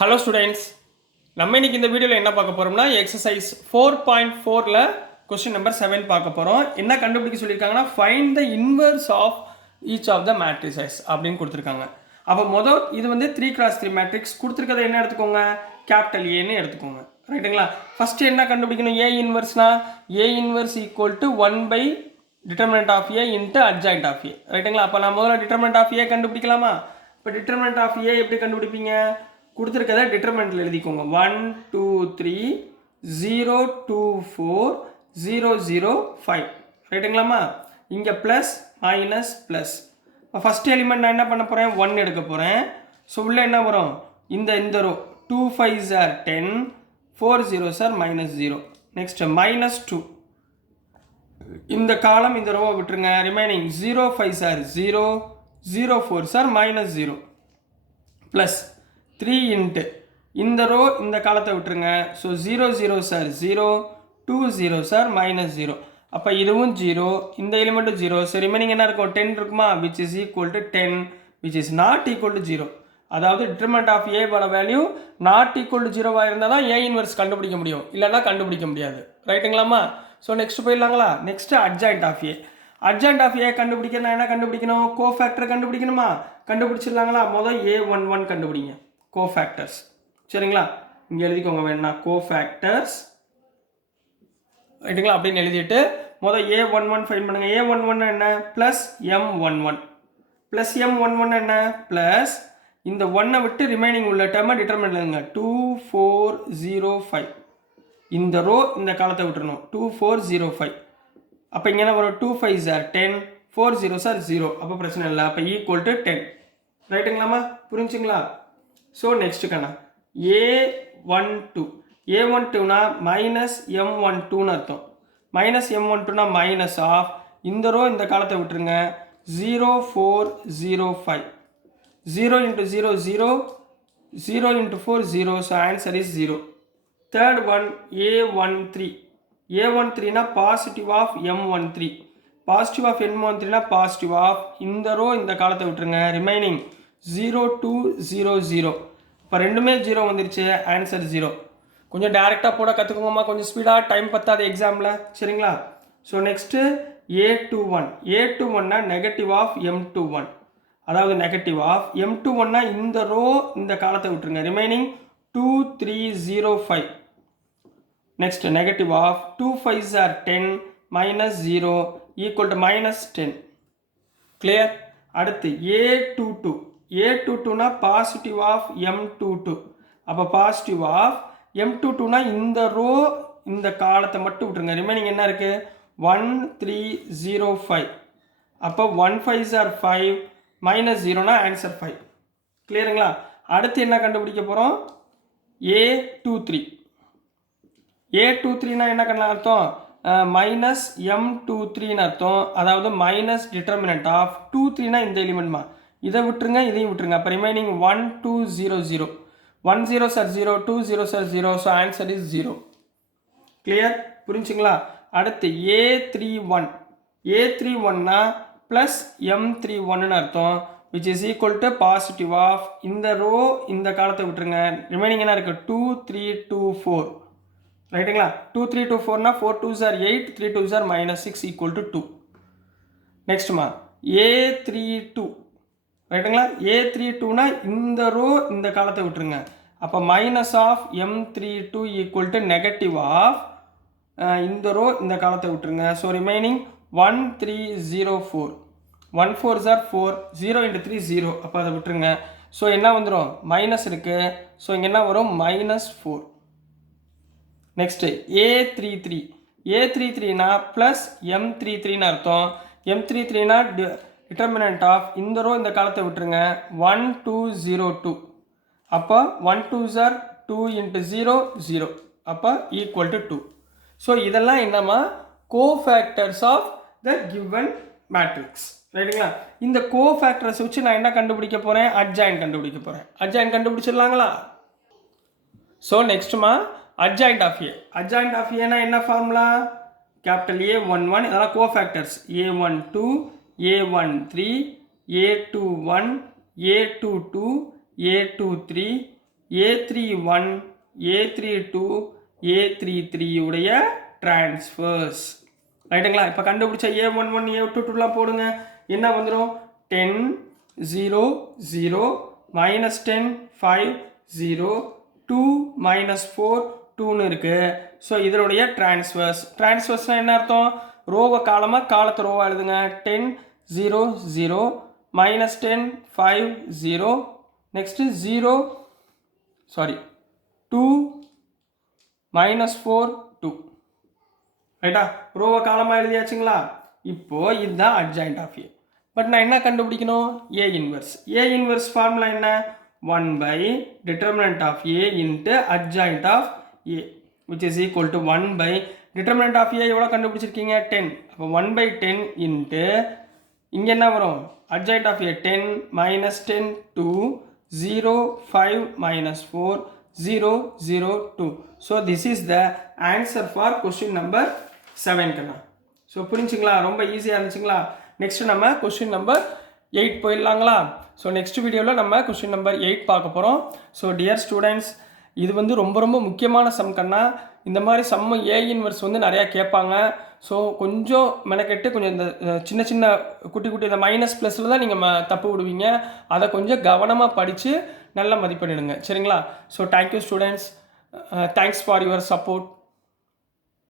Hello students, நம்ம இன்னைக்கு இந்த வீடியோவில் என்ன பார்க்க போகிறோம்னா எக்ஸசைஸ் 4.4ல் கொஸ்டின் நம்பர் 7 பார்க்க போகிறோம். என்ன கண்டுபிடிக்க சொல்லியிருக்காங்கன்னா find the inverse of each of the matrices அப்படின்னு கொடுத்துருக்காங்க. அப்போ மொதல் இது வந்து 3x3 மேட்ரிக்ஸ் கொடுத்துருக்கதை என்ன எடுத்துக்கோங்க, கேபிட்டல் ஏன்னு எடுத்துக்கோங்க. ரைட்டுங்களா? ஃபஸ்ட்டு என்ன கண்டுபிடிக்கணும், ஏ இன்வர்ஸ்னா A inverse equal to 1 by determinant of A into adjoint of A. ரைட்டுங்களா? அப்போ நான் முதல்ல டிட்டர்மினன்ட் ஆஃப் ஏ கண்டுபிடிக்கலாமா? இப்போ டிட்டர்மினன்ட் ஆஃப் ஏ எப்படி கண்டுபிடிப்பீங்க, கொடுத்துருக்கதை டிட்டர்மெண்ட்டில் எழுதிக்கோங்க. 1 2 3 0 2 4 0 0 5. ரைட்டுங்களாமா? இங்கே ப்ளஸ் மைனஸ் ப்ளஸ். இப்போ ஃபஸ்ட் எலிமெண்ட் நான் என்ன பண்ண போகிறேன், 1 எடுக்க போகிறேன். ஸோ உள்ள என்ன வரும், இந்த row 2 5s are 10, 4 0s are -0. Next -2. இந்த காலம் இந்த ரோவை விட்டுருங்க. Remaining 0 5s are 0, 0 4s are -0. Plus 3 into இந்த ரோ இந்த காலத்தை விட்டுருங்க. So 0 0s are 0, 2 0s are -0. அப்போ இதுவும் 0, இந்த எலிமெண்ட்டும் 0. ஸோ ரிமைனிங் என்ன இருக்கும், 10 இருக்குமா, which is equal to 10, which is not equal to 0. அதாவது டிட்டர்மினன்ட் ஆஃப் ஏவோட வேல்யூ நாட் ஈக்குவல் டு 0வாக இருந்தால் தான் ஏ இன்வர்ஸ் கண்டுபிடிக்க முடியும், இல்லைன்னா கண்டுபிடிக்க முடியாது. ரைட்டுங்களாமா? ஸோ நெக்ஸ்ட் போயிடலாங்களா. Next adjoint of A. Adjoint of A கண்டுபிடிக்கணும், என்ன கண்டுபிடிக்கணும், கோஃபேக்டர் கண்டுபிடிக்கணுமா? கண்டுபிடிச்சிடலாங்களா? முதல் A11 கண்டுபிடிங்க, கோஃபேக்டர்ஸ். சரிங்களா? இங்கே எழுதிக்கோங்க வேணா, கோஃபேக்டர்ஸ். ரைட்டுங்களா? அப்படின்னு எழுதிட்டு முதல் A11 ஃபைன் பண்ணுங்க. A11 என்ன, ப்ளஸ் M11. ப்ளஸ் M11 என்ன, ப்ளஸ் இந்த 1 விட்டு ரிமைனிங் உள்ள டேர்மை டிட்டர்மினன்ட் எழுதுங்க. 2 4 0 5. இந்த ரோ இந்த காலத்தை விட்டுறணும். 2 4 0 5. அப்போ இங்கே என்ன வரும், 2 5s are 10, 4 0s are 0. அப்போ பிரச்சனை இல்லை. அப்போ ஈக்குவல் டு 10. ரைட்டுங்களாமா? புரிஞ்சுங்களா? ஸோ நெக்ஸ்ட்டு கண்ணா A12. A12னா மைனஸ் M12ன்னு அர்த்தம். மைனஸ் M12னா மைனஸ் ஆஃப் இந்த ரோ இந்த காலத்தை விட்டுருங்க. 0 4 0 5. 0 into 0 0, 0 into 4 0. So answer is 0. Third one A13. A13னா positive of M13. Positive of M13னா பாசிட்டிவ் ஆஃப் இந்த ரோ இந்த காலத்தை விட்டுருங்க. ரிமைனிங் 0 2 0 0. இப்போ ரெண்டுமே 0 வந்துருச்சு, ஆன்சர் 0. கொஞ்சம் டேரெக்டாக போட கற்றுக்கோங்கம்மா, கொஞ்சம் ஸ்பீடாக, டைம் பத்தாது எக்ஸாமில். சரிங்களா? So next A21. A21னா நெகட்டிவ் ஆஃப் M21. அதாவது நெகட்டிவ் ஆஃப் M21னா இந்த ரோ இந்த காலத்தை விட்டுருங்க. Remaining 2 3 0 5. Next negative of 2 5s are 10, -0 equal to -10. Clear? அடுத்து A22. A22னா பாசிட்டிவ் ஆஃப் M22. அப்போ பாசிட்டிவ் ஆஃப் M22னா இந்த ரோ இந்த காலத்தை மட்டும் விட்டுருங்க. ரிமைனிங் என்ன இருக்குது, 1 3 0 5. அப்போ 1 5s are 5, -0னா ஆன்சர் 5. கிளியருங்களா? அடுத்து என்ன கண்டுபிடிக்க போகிறோம், A23. A23னா என்ன கண்ணா அர்த்தம், மைனஸ் M23ன்னு அர்த்தம். அதாவது மைனஸ் டிட்டர்மினன்ட் ஆஃப் 23னா இந்த எலிமெண்ட்மா, இதை விட்டுருங்க இதையும் விட்டுருங்க. அப்போ remaining 1 2 0 0. 1 0s are 0, 2 0s are 0. So answer is 0. Clear? புரிஞ்சுங்களா? அடுத்து A31. A31னா ப்ளஸ் M31ன்னு அர்த்தம், which is equal to positive of இந்த ரோ இந்த காலத்தை விட்டுருங்க. ரிமைனிங் என்ன இருக்குது, 2 3 2 4. ரைட்டுங்களா? 2 3 2 4னா 4 2s are 8, 3 2s are -6 equal to 2. நெக்ஸ்ட்மா A32. ரைட்டுங்களா? A32னா இந்த ரோ இந்த காலத்தை விட்டுருங்க. அப்போ minus of M32 equal to negative of இந்த ரோ இந்த காலத்தை விட்டுருங்க. So remaining 1 3 0 4. 1 4s are 4, 0 into 3 0. அப்போ அதை விட்டுருங்க. ஸோ என்ன வந்துடும், மைனஸ் இருக்குது. ஸோ இங்கே என்ன வரும், -4. Next A33. A33னா ப்ளஸ் M33ன்னு அர்த்தம். M33னா டிட்டர்மினன்ட் ஆஃப் இந்த ரோ இந்த காலத்தை விட்டுருங்க. 1 2 0 2. அப்போ 1 2s are 2 இன்ட்டு 0 0. அப்போ ஈக்குவல் டு 2. ஸோ இதெல்லாம் என்னம்மா, cofactors of the given matrix. ரைட்டுங்களா? இந்த கோஃபேக்டர்ஸ் வச்சு நான் என்ன கண்டுபிடிக்க போகிறேன், அட்ஜாயிண்ட் கண்டுபிடிக்க போகிறேன். அட்ஜாயிண்ட் கண்டுபிடிச்சிடலாங்களா? ஸோ நெக்ஸ்ட்டுமா adjoint of A. Adjoint of ஏனா என்ன ஃபார்முலா, கேபிட்டல் A11. இதெல்லாம் cofactors. A12, A13, A21, A22, A23, A31 A32 A33 உடைய டிரான்ஸ்ஃபர்ஸ் ரைட்டுங்களா. இப்போ கண்டுபிடிச்ச A11 A22லாம் போடுங்க. என்ன வந்துடும்? 10 0 0 -10 5 0 2 -4 2ன்னு இருக்குது. ஸோ இதனுடைய டிரான்ஸ்ஃபர்ஸ்னால் என்ன அர்த்தம்? ரோவை காலமாக காலத்தை ரோவாக எழுதுங்க. 10 0 0 -10 5 0 நெக்ஸ்ட்டு 2 -4 2 ரைட்டா. ரோவை காலமாக எழுதியாச்சுங்களா. இப்போது இதுதான் அட்ஜாயிண்ட் ஆஃப் ஏ. பட் நான் என்ன கண்டுபிடிக்கணும்? ஏ இன்வெர்ஸ் ஃபார்முலா என்ன? 1 determinant of A into adjoint of A which is equal to 1 determinant of A எவ்வளோ கண்டுபிடிச்சிருக்கீங்க? 10. அப்போ 1/10 into இங்கே என்ன வரும்? adjoint of A 10 -10 2 0 5 -4 0 0 2. So this is the answer for question number 7 கண்ணா. ஸோ புரிஞ்சுங்களா? ரொம்ப ஈஸியாக இருந்துச்சுங்களா? நெக்ஸ்ட் நம்ம கொஸ்டின் நம்பர் 8 போயிடலாங்களா. ஸோ நெக்ஸ்ட் வீடியோவில் நம்ம கொஸ்டின் நம்பர் 8 பார்க்க போகிறோம். ஸோ டியர் ஸ்டூடெண்ட்ஸ், இது வந்து ரொம்ப முக்கியமான சம் கண்ணா. இந்த மாதிரி சம்மு ஏ இன்வெர்ஸ் வந்து நிறையா கேட்பாங்க. ஸோ கொஞ்சம் மெனக்கெட்டு கொஞ்சம் இந்த சின்ன குட்டி இந்த மைனஸ் ப்ளஸில் தான் நீங்கள் தப்பு விடுவீங்க. அதை கொஞ்சம் கவனமாக படித்து நல்ல மதிப்பெண்ணிடுங்க. சரிங்களா. So thank you students. Thanks for your support.